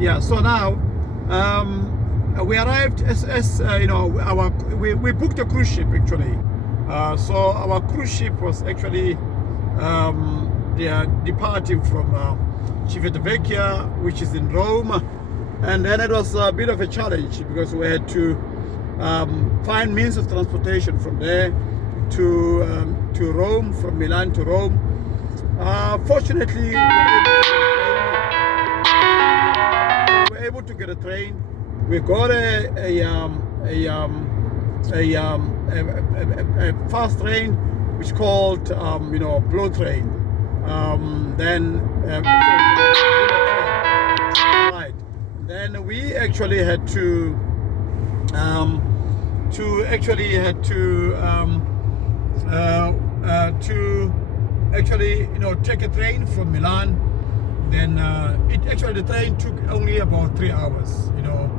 Yeah. So now we arrived as you know, we booked a cruise ship actually. So our cruise ship was actually they are departing from Civitavecchia, which is in Rome, and then it was a bit of a challenge because we had to find means of transportation from there to Rome, from Milan to Rome. Fortunately, we were able to get a train. We got a fast train, which is called you know, blow train. Right. Then we actually had to you know, take a train from Milan. Then the train took only about 3 hours, you know.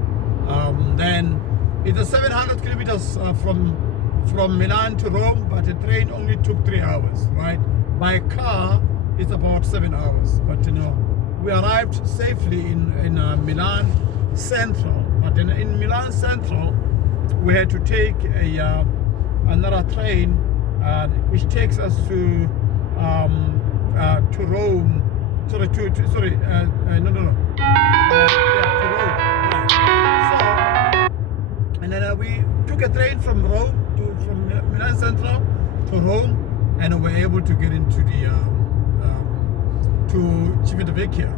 Then it's 700 kilometers from Milan to Rome, but the train only took 3 hours, right? By car, it's about 7 hours. But you know, we arrived safely in Milan Central. But in Milan Central, we had to take another train, which takes us to Rome. To Rome. Yeah, to Rome. Right. So, and then we took a train from Milan Central to Rome, and we were able to get into the to Civitavecchia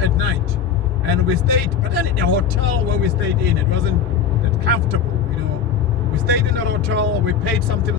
at night, and we stayed. But then in the hotel where we stayed in, it wasn't that comfortable, you know. We stayed in a hotel. We paid something